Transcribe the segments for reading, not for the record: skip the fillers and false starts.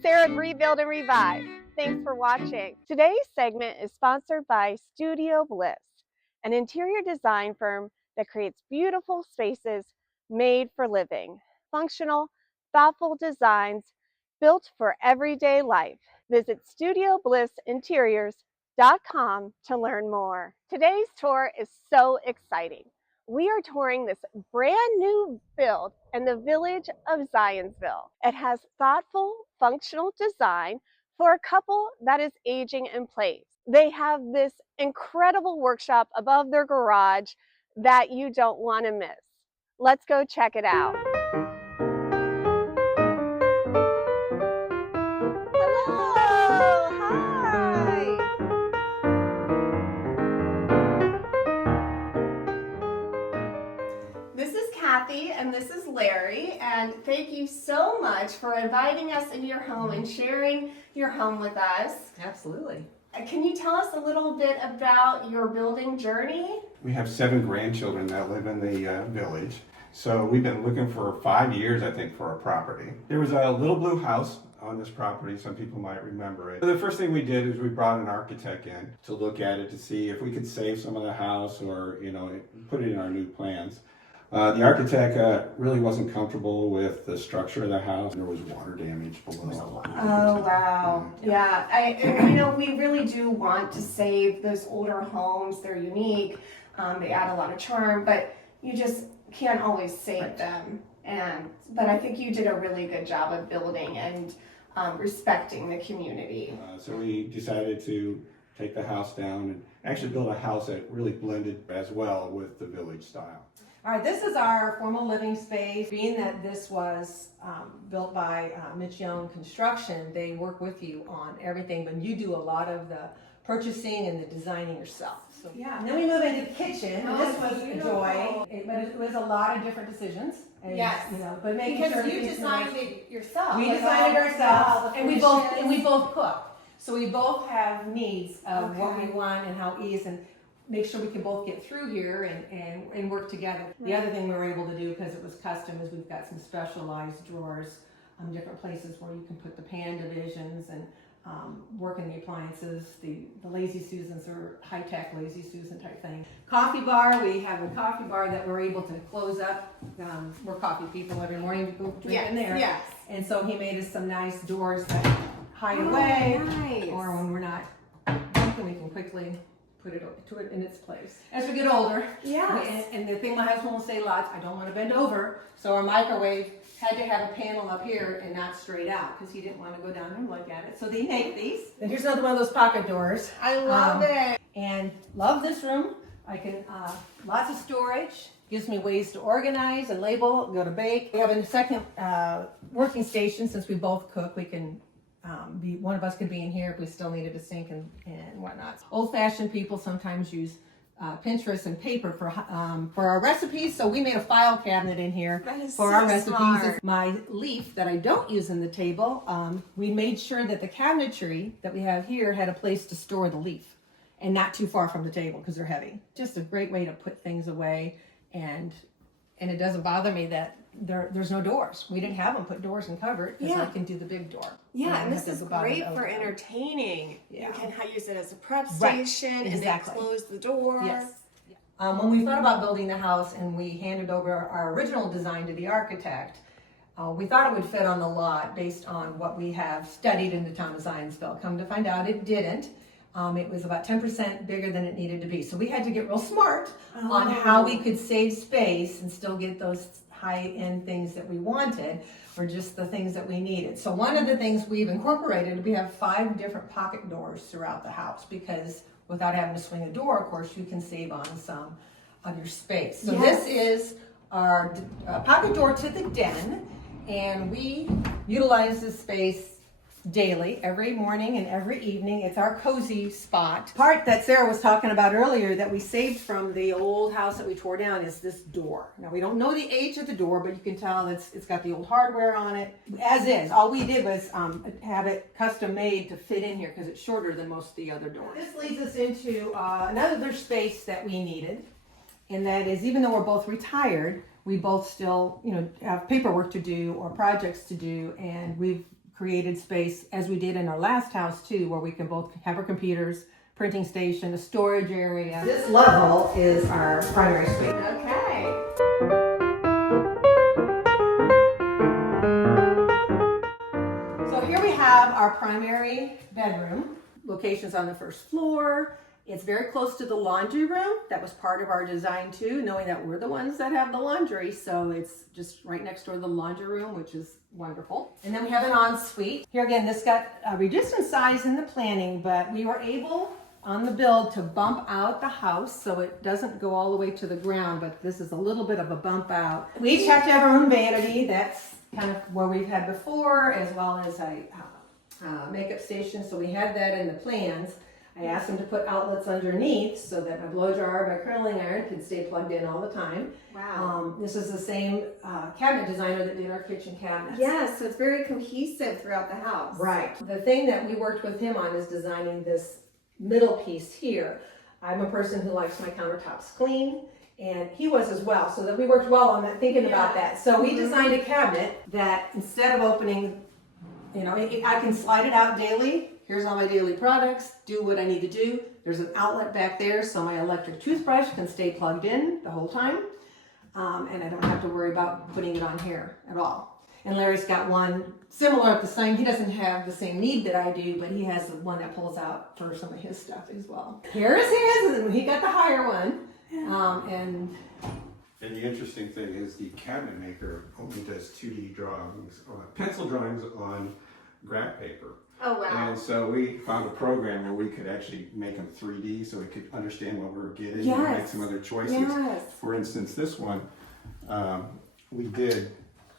Sarah at Rebuild and Revive. Thanks for watching. Today's segment is sponsored by Studio Bliss, an interior design firm that creates beautiful spaces made for living. Functional, thoughtful designs built for everyday life. Visit studioblissinteriors.com to learn more. Today's tour is so exciting. We are touring this brand new build in the village of Zionsville. It has thoughtful, functional design for a couple that is aging in place. They have this incredible workshop above their garage that you don't want to miss. Let's go check it out. Hello, hi. This is Kathy and this is Larry, and thank you so much for inviting us into your home and sharing your home with us. Absolutely. Can you tell us a little bit about your building journey? We have 7 grandchildren that live in the village. So we've been looking for 5 years, I think, for a property. There was a little blue house on this property. Some people might remember it. The first thing we did is we brought an architect in to look at it to see if we could save some of the house or, put it in our new plans. The architect really wasn't comfortable with the structure of the house. There was water damage below. Oh, wow. Yeah, we really do want to save those older homes. They're unique. They add a lot of charm, but you just can't always save them. But I think you did a really good job of building and respecting the community. So we decided to take the house down and actually build a house that really blended as well with the village style. All right, this is our formal living space. Being that this was built by Mitch Young Construction, they work with you on everything, but you do a lot of the purchasing and the designing yourself. So, yeah. And then we move into the kitchen. And this was a joy, but it was a lot of different decisions. And, yes. But making because sure you designed it yourself. We designed it ourselves, and we both cook. So we both have needs of what we want and how easy, and make sure we can both get through here and work together. Right. The other thing we were able to do, because it was custom, is we've got some specialized drawers, different places where you can put the pan divisions and work in the appliances. The Lazy Susans are high-tech Lazy Susan type thing. Coffee bar, we have a coffee bar that we're able to close up. We're coffee people every morning to go drink in there. Yes. And so he made us some nice doors that hide away. Nice. Or when we're not drinking, we can quickly put it in its place. As we get older, and the thing my husband will say lots, I don't want to bend over, so our microwave had to have a panel up here and not straight out because he didn't want to go down and look at it. So they make these. And here's another one of those pocket doors. I love it. And love this room. I can, lots of storage. Gives me ways to organize and label, go to bake. We have a second working station. Since we both cook, we can one of us could be in here if we still needed a sink and whatnot. Old-fashioned people sometimes use Pinterest and paper for our recipes, so we made a file cabinet in here for our recipes. Smart. My leaf that I don't use in the table, we made sure that the cabinetry that we have here had a place to store the leaf and not too far from the table because they're heavy. Just a great way to put things away, and it doesn't bother me that there's no doors. We didn't have them put doors and cover it because I can do the big door. Yeah, and this is great for entertaining. Yeah. You can use it as a prep station and then close the door. Yes. When we thought about building the house and we handed over our original design to the architect, we thought it would fit on the lot based on what we have studied in the town of Zionsville. Come to find out, it didn't. It was about 10% bigger than it needed to be. So we had to get real smart on how we could save space and still get those high-end things that we wanted, or just the things that we needed. So one of the things we've incorporated, we have 5 different pocket doors throughout the house, because without having to swing a door, of course, you can save on some of your space. So this is our pocket door to the den, and we utilize this space daily, every morning and every evening. It's our cozy spot. Part that Sarah was talking about earlier that we saved from the old house that we tore down is this door. Now, we don't know the age of the door, but you can tell it's got the old hardware on it. As is. All we did was have it custom made to fit in here because it's shorter than most of the other doors. This leads us into another space that we needed, and that is, even though we're both retired, we both still have paperwork to do or projects to do, and we've created space as we did in our last house too, where we can both have our computers, printing station, a storage area. This level is our primary suite. Okay. So here we have our primary bedroom. Location's on the first floor. It's very close to the laundry room. That was part of our design too, knowing that we're the ones that have the laundry. So it's just right next door to the laundry room, which is wonderful. And then we have an ensuite. Here again, this got reduced in size in the planning, but we were able on the build to bump out the house so it doesn't go all the way to the ground, but this is a little bit of a bump out. We each have to have our own vanity. That's kind of what we've had before, as well as a makeup station. So we had that in the plans. I asked them to put outlets underneath so that my blow dryer, my curling iron could stay plugged in all the time. Wow. This is the same cabinet designer that did our kitchen cabinets. Yes, so it's very cohesive throughout the house. Right. The thing that we worked with him on is designing this middle piece here. I'm a person who likes my countertops clean, and he was as well, so that we worked well on that, thinking about that. So we designed a cabinet that instead of opening, you know, I can slide it out daily. Here's all my daily products, do what I need to do. There's an outlet back there so my electric toothbrush can stay plugged in the whole time. And I don't have to worry about putting it on here at all. And Larry's got one similar at the same, he doesn't have the same need that I do, but he has the one that pulls out for some of his stuff as well. Here's his, and he got the higher one. And the interesting thing is the cabinet maker only does 2D drawings, pencil drawings on graph paper. Oh, wow. And so we found a program where we could actually make them 3D so we could understand what we were getting Yes. and make some other choices. Yes. For instance, this one we did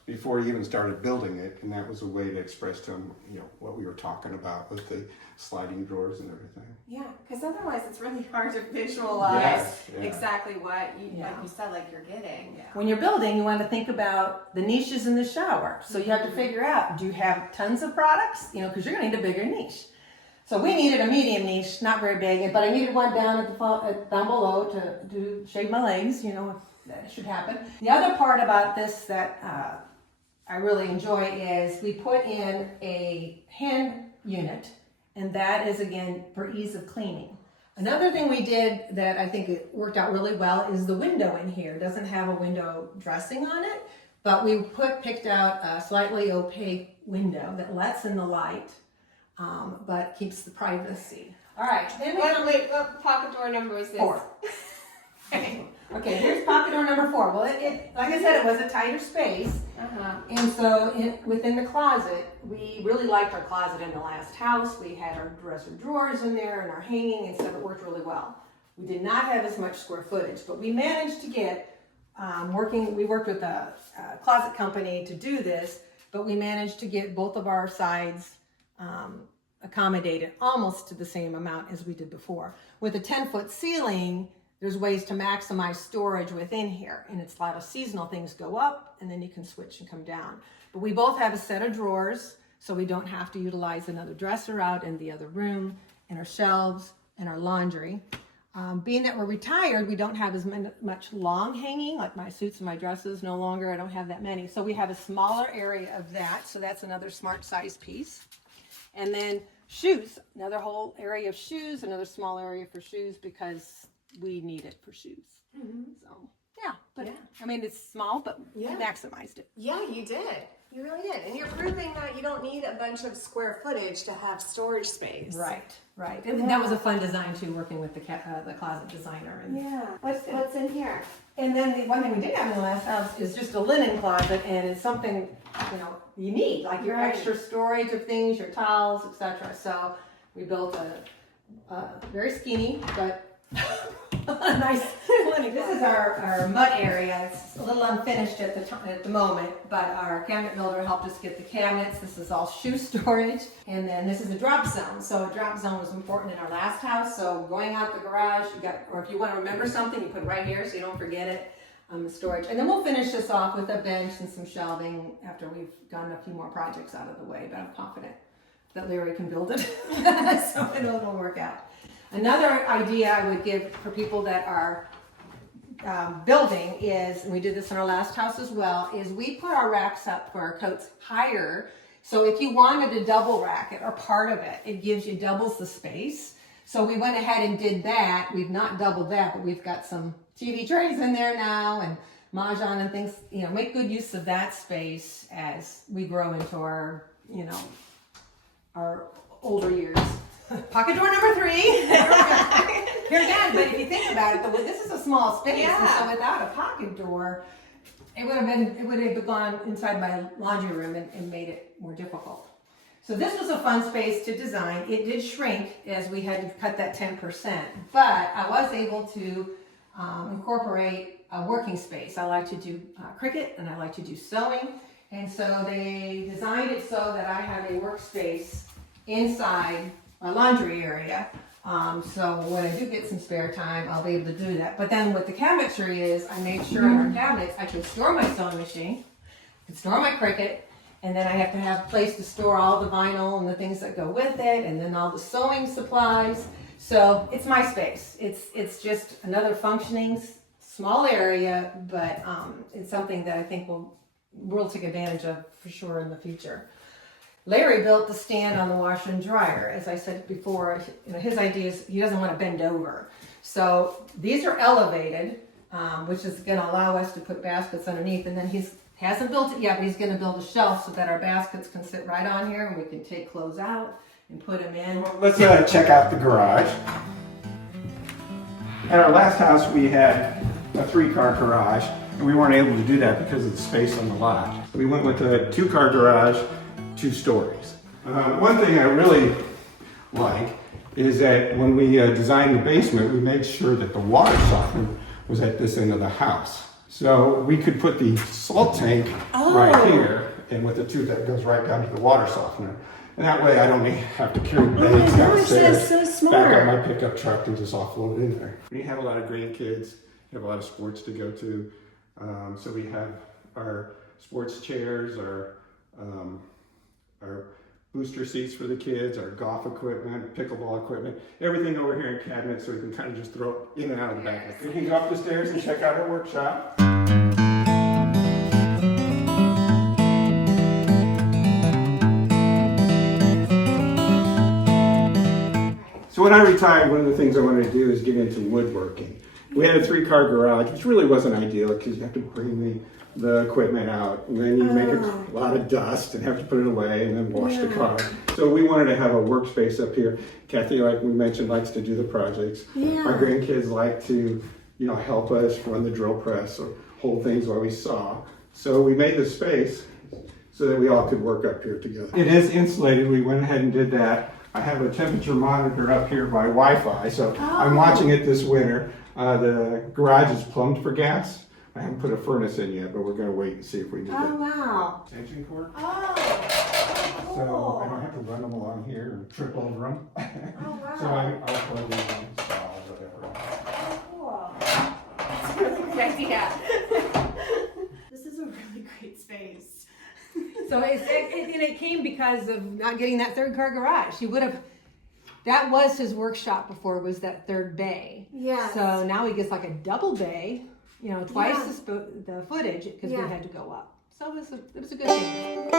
before he even started building it, and that was a way to express to him, you know, what we were talking about with the sliding drawers and everything. Yeah, because otherwise it's really hard to visualize Yes, yeah. exactly what you, Yeah. like you said, like you're getting. when you're building, you want to think about the niches in the shower. So you have to figure out, do you have tons of products? You know, because you're going to need a bigger niche. So we needed a medium niche, not very big, but I needed one down at the down below to shave my legs. You know, if that should happen. The other part about this that I really enjoy is we put in a hand unit, and that is again for ease of cleaning. Another thing we did that I think it worked out really well is the window in here. It doesn't have a window dressing on it, but we picked out a slightly opaque window that lets in the light, but keeps the privacy. All right, then What pocket door number is this? 4. Okay, here's pocket door number 4. Well, it like I said, it was a tighter space. And so within the closet, we really liked our closet in the last house. We had our dresser drawers in there and our hanging and stuff. It worked really well. We did not have as much square footage, but we managed to get, we worked with a closet company to do this, but we managed to get both of our sides accommodated almost to the same amount as we did before. With a 10-foot ceiling, there's ways to maximize storage within here, and it's a lot of seasonal things go up and then you can switch and come down. But we both have a set of drawers, so we don't have to utilize another dresser out in the other room, and our shelves and our laundry. Being that we're retired, we don't have as much long hanging, like my suits and my dresses no longer, I don't have that many. So we have a smaller area of that, so that's another smart size piece. And then shoes, another whole area of shoes, another small area for shoes because we need it for shoes. So yeah, but I mean it's small, but we maximized it. Yeah, you did. You really did. And you're proving that you don't need a bunch of square footage to have storage space. Right. And that was a fun design too, working with the closet designer. And What's in here? And then the one thing we did have in the last house is just a linen closet, and it's something, you know, you need, like your extra storage of things, your towels, etc. So we built a very skinny, but nice linen. This is our mud area. It's a little unfinished at the moment, but our cabinet builder helped us get the cabinets. This is all shoe storage. And then this is a drop zone. So a drop zone was important in our last house. So going out the garage, or if you want to remember something, you put it right here so you don't forget it. The storage. And then we'll finish this off with a bench and some shelving after we've gotten a few more projects out of the way, but I'm confident that Larry can build it. So it'll work out. Another idea I would give for people that are building is, and we did this in our last house as well, is we put our racks up for our coats higher So if you wanted to double rack it or part of it, it gives you doubles the space. So we went ahead and did that. We've not doubled that, but we've got some TV trays in there now and mahjong and things, make good use of that space as we grow into our, our older years. Pocket door number 3. Here again, but if you think about it, this is a small space, and so without a pocket door, it would have gone inside my laundry room and made it more difficult. So this was a fun space to design. It did shrink as we had to cut that 10%, but I was able to incorporate a working space. I like to do Cricut and I like to do sewing, and so they designed it so that I have a workspace inside my laundry area. So when I do get some spare time, I'll be able to do that. But then what the cabinetry is, I made sure in our cabinets I can store my sewing machine, I can store my Cricut, and then I have to have a place to store all the vinyl and the things that go with it, and then all the sewing supplies. So it's my space. It's just another functioning small area, but it's something that I think we'll take advantage of for sure in the future. Larry built the stand on the washer and dryer. As I said before, his idea is he doesn't want to bend over. So these are elevated, which is going to allow us to put baskets underneath. And then he hasn't built it yet, but he's going to build a shelf so that our baskets can sit right on here and we can take clothes out and put them in. Well, let's check out the garage. At our last house, we had a 3-car garage, and we weren't able to do that because of the space on the lot. We went with a 2-car garage, 2 stories. One thing I really like is that when we designed the basement, we made sure that the water softener was at this end of the house. So we could put the salt tank right here, and with the tube that goes right down to the water softener. And that way I don't have to carry bags downstairs, that's so back smart. up my pickup truck and just offload it in there. We have a lot of grandkids, have a lot of sports to go to. So we have our sports chairs, our booster seats for the kids, our golf equipment, pickleball equipment, everything over here in cabinets so we can kind of just throw it in and out of the back. You can go up the stairs and check out our workshop. So when I retired, one of the things I wanted to do is get into woodworking. We had a 3-car garage, which really wasn't ideal because you have to bring the equipment out, and then you make a lot of dust and have to put it away and then wash the car. So we wanted to have a workspace up here. Kathy, like we mentioned, likes to do the projects. Our grandkids like to, help us run the drill press or hold things while we saw. So we made the space so that we all could work up here together. It is insulated. We went ahead and did that. I have a temperature monitor up here by Wi-Fi, so I'm watching it this winter. The garage is plumbed for gas. I haven't put a furnace in yet, but we're going to wait and see if we do that. Oh, wow. Extension cord. Oh, cool. So I don't have to run them along here and trip over them. Oh, wow. So I'll plug these in, install whatever. Oh, cool. That's a really good idea. This is a really great space. So it came because of not getting that 3-car garage. He would have. That was his workshop before. Was that 3rd bay? Yeah. So now he gets like a double bay. Twice the footage because we had to go up. So it was a good thing.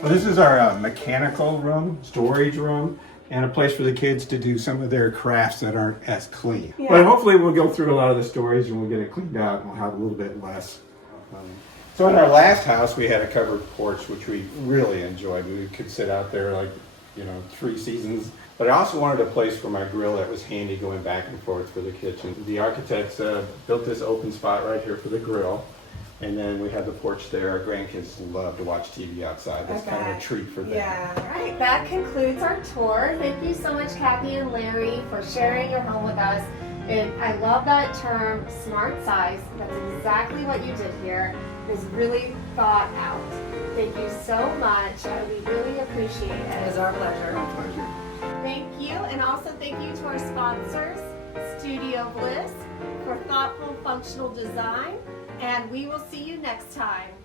Well, this is our mechanical room, storage room, and a place for the kids to do some of their crafts that aren't as clean. But hopefully we'll go through a lot of the stories and we'll get it cleaned out and we'll have a little bit less. So in our last house, we had a covered porch, which we really enjoyed. We could sit out there like, 3 seasons. But I also wanted a place for my grill that was handy going back and forth for the kitchen. The architects built this open spot right here for the grill. And then we have the porch there. Our grandkids love to watch TV outside. That's kind of a treat for them. Yeah. All right, that concludes our tour. Thank you so much, Kathy and Larry, for sharing your home with us. And I love that term, smart size. That's exactly what you did here. It's really thought out. Thank you so much. We really appreciate it. It was our pleasure. My pleasure. Thank you. And also thank you to our sponsors, Studio Bliss, for thoughtful, fun functional design, and we will see you next time.